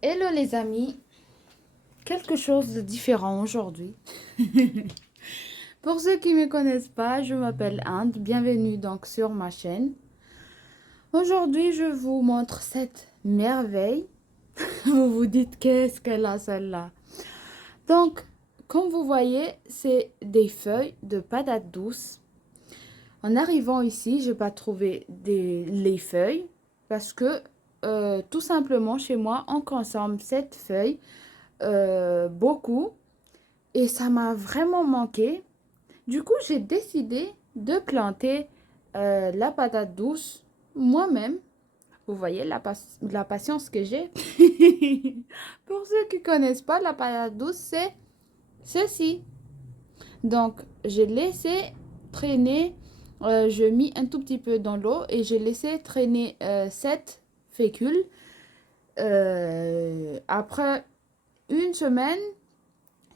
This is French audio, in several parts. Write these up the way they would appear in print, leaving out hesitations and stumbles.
Hello les amis, quelque chose de différent aujourd'hui. Pour ceux qui ne me connaissent pas, je m'appelle Inde, bienvenue donc sur ma chaîne. Aujourd'hui, je vous montre cette merveille. Vous vous dites qu'est-ce qu'elle a celle-là? Donc, comme vous voyez, c'est des feuilles de patates douces. En arrivant ici, je n'ai pas trouvé les feuilles parce que tout simplement chez moi, on consomme cette feuille beaucoup. Et ça m'a vraiment manqué. Du coup, j'ai décidé de planter la patate douce moi-même. Vous voyez la patience que j'ai. Pour ceux qui ne connaissent pas, la patate douce, c'est ceci. Donc, j'ai laissé traîner, je mis un tout petit peu dans l'eau et j'ai laissé traîner cette fécule. Après une semaine,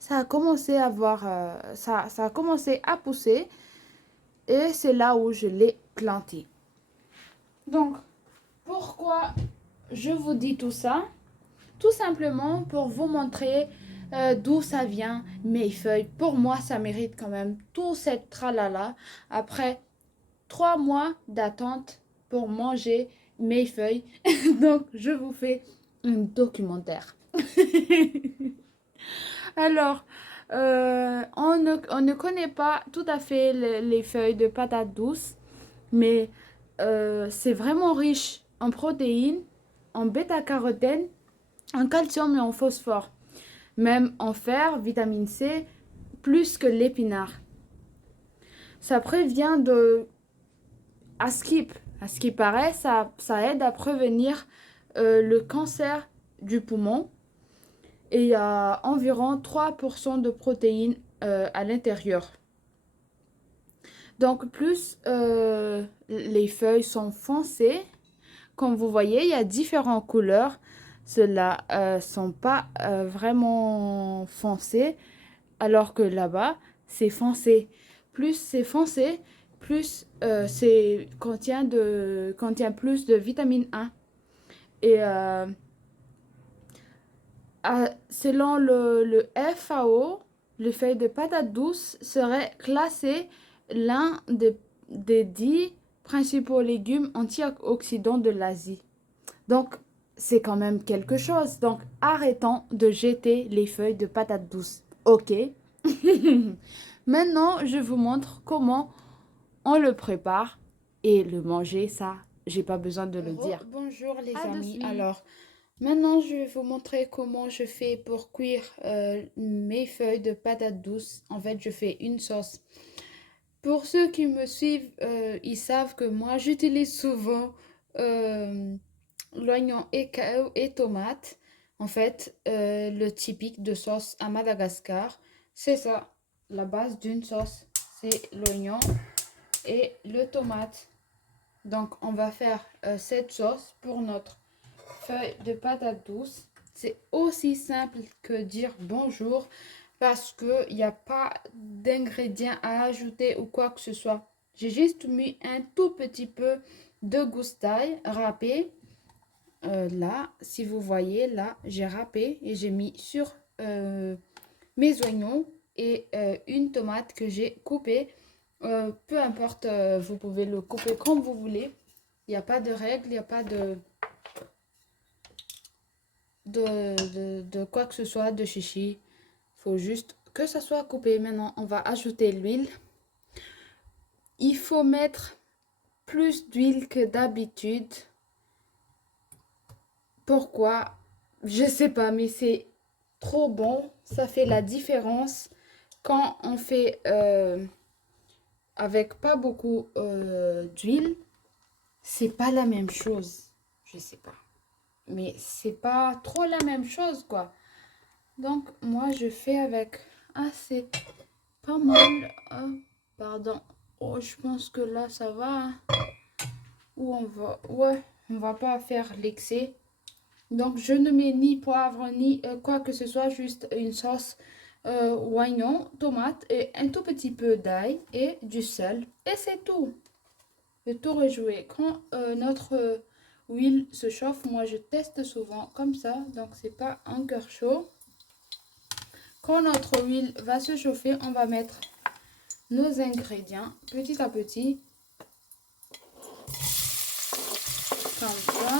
ça a commencé à avoir, ça a commencé à pousser et c'est là où je l'ai planté. Donc, pourquoi je vous dis tout ça? Tout simplement pour vous montrer d'où ça vient, mes feuilles. Pour moi, ça mérite quand même tout cette tralala. Après 3 mois d'attente pour manger mes feuilles. Donc, je vous fais un documentaire. Alors, on ne connaît pas tout à fait les feuilles de patates douces, mais c'est vraiment riche en protéines, en bêta-carotène, en calcium et en phosphore, même en fer, vitamine C, plus que l'épinard. Ça prévient de... À ce qui paraît, ça aide à prévenir le cancer du poumon et il y a environ 3% de protéines à l'intérieur. Donc, plus les feuilles sont foncées, comme vous voyez, il y a différentes couleurs. Ceux-là ne sont pas vraiment foncés, alors que là-bas, c'est foncé. Plus c'est foncé, plus contient plus de vitamine A. Et selon le FAO, les feuilles de patates douces seraient classées l'un des 10 principaux légumes antioxydants de l'Asie. Donc, c'est quand même quelque chose. Donc, arrêtons de jeter les feuilles de patates douces. Ok. Maintenant, je vous montre comment on le prépare et le manger. Ça, j'ai pas besoin de le dire. Bonjour les amis. Alors, maintenant, je vais vous montrer comment je fais pour cuire mes feuilles de patates douces. En fait, je fais une sauce. Pour ceux qui me suivent, ils savent que moi, j'utilise souvent euh, l'oignon et tomate. En fait, le typique de sauce à Madagascar, c'est ça. La base d'une sauce, c'est l'oignon et le tomate. Donc, on va faire cette sauce pour notre feuille de patate douce. C'est aussi simple que dire bonjour parce qu'il n'y a pas d'ingrédients à ajouter ou quoi que ce soit. J'ai juste mis un tout petit peu de goustail râpé. Là, si vous voyez, là, j'ai râpé et j'ai mis sur mes oignons et une tomate que j'ai coupée. Peu importe, vous pouvez le couper comme vous voulez. Il n'y a pas de règle, il n'y a pas de quoi que ce soit, de chichi. Il faut juste que ça soit coupé. Maintenant, on va ajouter l'huile. Il faut mettre plus d'huile que d'habitude. Pourquoi? Je sais pas, mais c'est trop bon. Ça fait la différence quand on fait avec pas beaucoup d'huile. C'est pas la même chose. Je sais pas. Mais c'est pas trop la même chose, quoi. Donc, moi, je fais avec assez pas mal. Pardon. Oh, je pense que là, ça va. Ou on va. Ouais, on va pas faire l'excès. Donc, je ne mets ni poivre ni quoi que ce soit, juste une sauce oignon, tomate et un tout petit peu d'ail et du sel. Et c'est tout. Le tour est joué. Quand notre huile se chauffe, moi je teste souvent comme ça, donc c'est pas encore chaud. Quand notre huile va se chauffer, on va mettre nos ingrédients petit à petit, comme ça.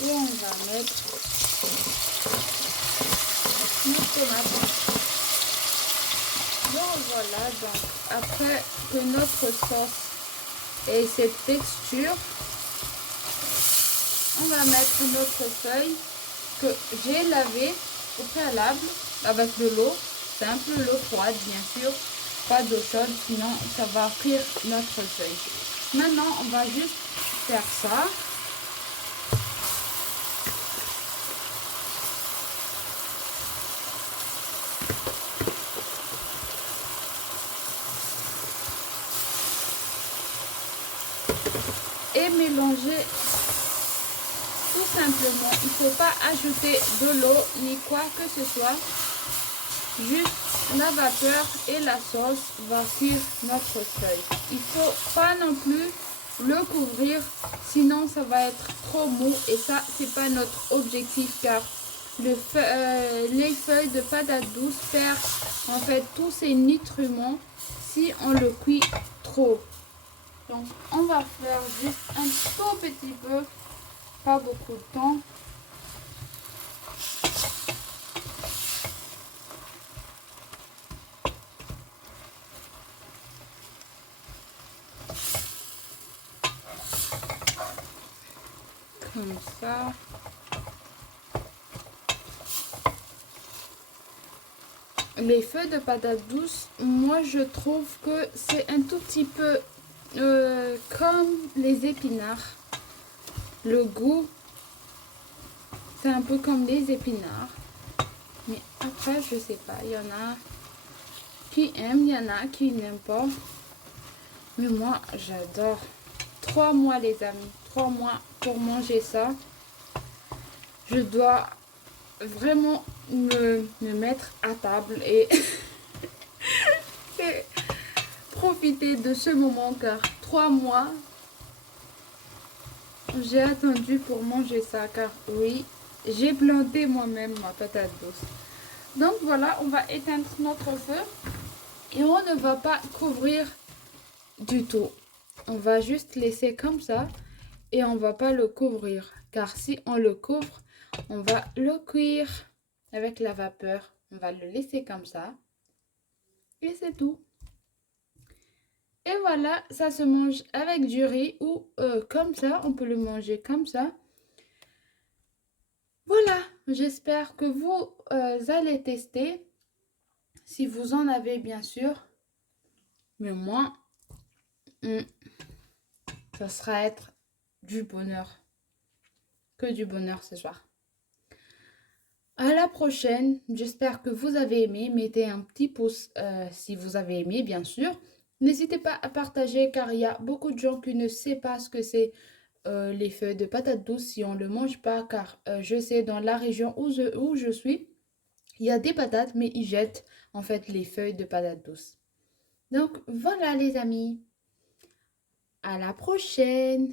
Et on va mettre nos tomates. Donc voilà, donc après que notre sauce ait cette texture, on va mettre notre feuille que j'ai lavée au préalable avec de l'eau simple, l'eau froide bien sûr, pas d'eau chaude, sinon ça va cuire notre feuille. Maintenant, on va juste faire ça. Et mélanger tout simplement. Il ne faut pas ajouter de l'eau ni quoi que ce soit. Juste la vapeur et la sauce va cuire notre feuille. Il ne faut pas non plus le couvrir, sinon ça va être trop mou et ça c'est pas notre objectif, car les feuilles de patates douces perdent en fait tous ces nutriments si on le cuit trop. Donc on va faire juste un tout petit peu, pas beaucoup de temps. Comme ça. Les feuilles de patates douces, moi je trouve que c'est un tout petit peu comme les épinards. Le goût, c'est un peu comme les épinards. Mais après, je sais pas, il y en a qui aiment, il y en a qui n'aiment pas. Mais moi, j'adore. 3 mois les amis, 3 mois pour manger ça. Je dois vraiment me mettre à table et profiter de ce moment, car 3 mois j'ai attendu pour manger ça, car oui, j'ai planté moi-même ma patate douce. Donc voilà, on va éteindre notre feu et on ne va pas couvrir du tout. On va juste laisser comme ça et on va pas le couvrir, car si on le couvre, on va le cuire avec la vapeur. On va le laisser comme ça et c'est tout. Et voilà, ça se mange avec du riz ou comme ça, on peut le manger comme ça. Voilà, j'espère que vous allez tester, si vous en avez bien sûr. Mais moi, ça sera être du bonheur. Que du bonheur ce soir. À la prochaine, j'espère que vous avez aimé. Mettez un petit pouce si vous avez aimé, bien sûr. N'hésitez pas à partager, car il y a beaucoup de gens qui ne savent pas ce que c'est les feuilles de patates douces si on ne le mange pas, car je sais dans la région où je suis, il y a des patates, mais ils jettent en fait les feuilles de patates douces. Donc voilà les amis, à la prochaine.